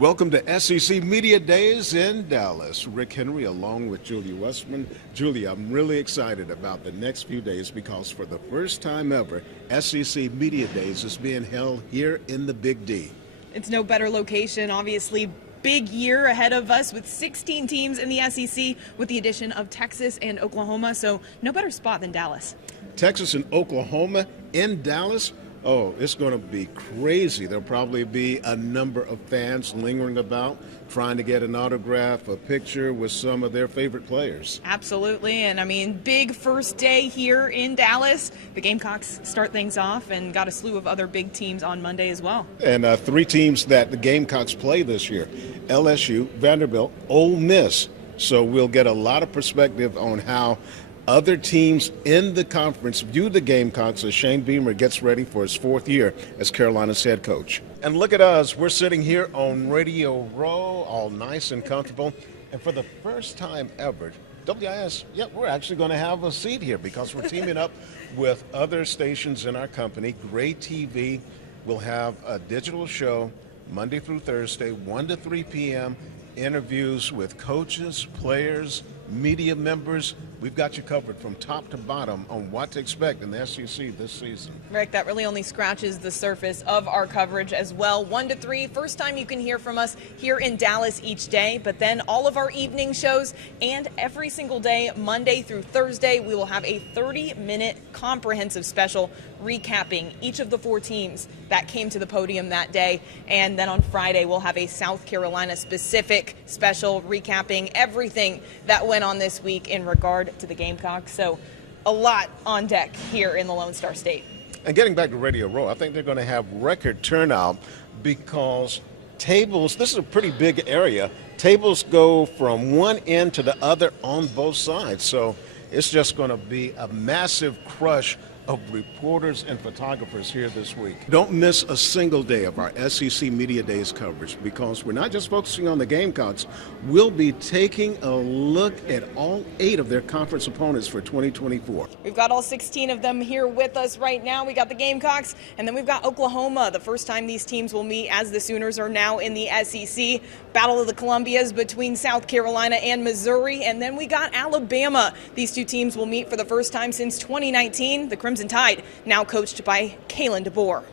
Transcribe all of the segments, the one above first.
Welcome to SEC Media Days in Dallas. Rick Henry along with Julia Westman. Julia, I'm really excited about the next few days because for the first time ever, SEC Media Days is being held here in the Big D. It's no better location, obviously. Big year ahead of us with 16 teams in the SEC with the addition of Texas and Oklahoma, so no better spot than Dallas. Texas and Oklahoma in Dallas. Oh, it's going to be crazy. There'll probably be a number of fans lingering about, trying to get an autograph, a picture with some of their favorite players. Absolutely, and I mean, big first day here in Dallas. The Gamecocks start things off and got a slew of other big teams on Monday as well. And three teams that the Gamecocks play this year: LSU, Vanderbilt, Ole Miss. So we'll get a lot of perspective on how other teams in the conference view the Gamecocks as Shane Beamer gets ready for his fourth year as Carolina's head coach. And look at us. We're sitting here on Radio Row, all nice and comfortable. And for the first time ever, WIS, we're actually going to have a seat here because we're teaming up with other stations in our company. Gray TV will have a digital show Monday through Thursday, 1 to 3 p.m., interviews with coaches, players, media members. We've got you covered from top to bottom on what to expect in the SEC this season. Rick, that really only scratches the surface of our coverage as well. 1 to 3, first time you can hear from us here in Dallas each day, but then all of our evening shows and every single day, Monday through Thursday, we will have a 30-minute comprehensive special recapping each of the four teams that came to the podium that day. And then on Friday, we'll have a South Carolina specific special recapping everything that went on this week in regard to the Gamecocks. So a lot on deck here in the Lone Star State. And getting back to Radio Row, I think they're going to have record turnout because tables, this is a pretty big area, tables go from one end to the other on both sides. So it's just going to be a massive crush of reporters and photographers here this week. Don't miss a single day of our SEC Media Days coverage because we're not just focusing on the Gamecocks. We'll be taking a look at all 8 of their conference opponents for 2024. We've got all 16 of them here with us right now. We got the Gamecocks, and then we've got Oklahoma, the first time these teams will meet as the Sooners are now in the SEC. Battle of the Columbias between South Carolina and Missouri, and then we got Alabama. These two teams will meet for the first time since 2019. The Crimson Tide, now coached by Kalen DeBoer.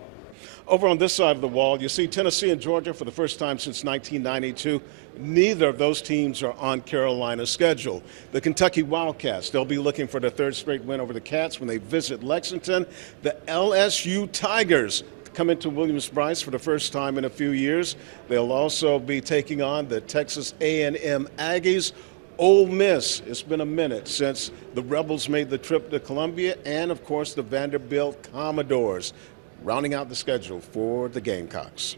Over on this side of the wall, you see Tennessee and Georgia for the first time since 1992. Neither of those teams are on Carolina's schedule. The Kentucky Wildcats, they'll be looking for their third straight win over the Cats when they visit Lexington. The LSU Tigers come into Williams-Brice for the first time in a few years. They'll also be taking on the Texas A&M Aggies. Ole Miss, it's been a minute since the Rebels made the trip to Columbia, and of course the Vanderbilt Commodores, rounding out the schedule for the Gamecocks.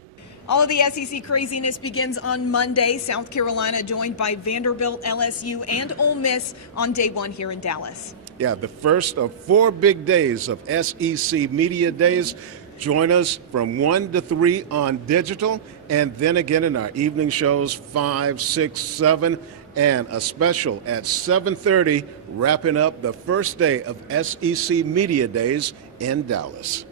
All of the SEC craziness begins on Monday. South Carolina joined by Vanderbilt, LSU, and Ole Miss on day 1 here in Dallas. Yeah, the first of 4 big days of SEC Media Days. Join us from 1 to 3 on digital, and then again in our evening shows 5, 6, 7, and a special at 7:30, wrapping up the first day of SEC Media Days in Dallas.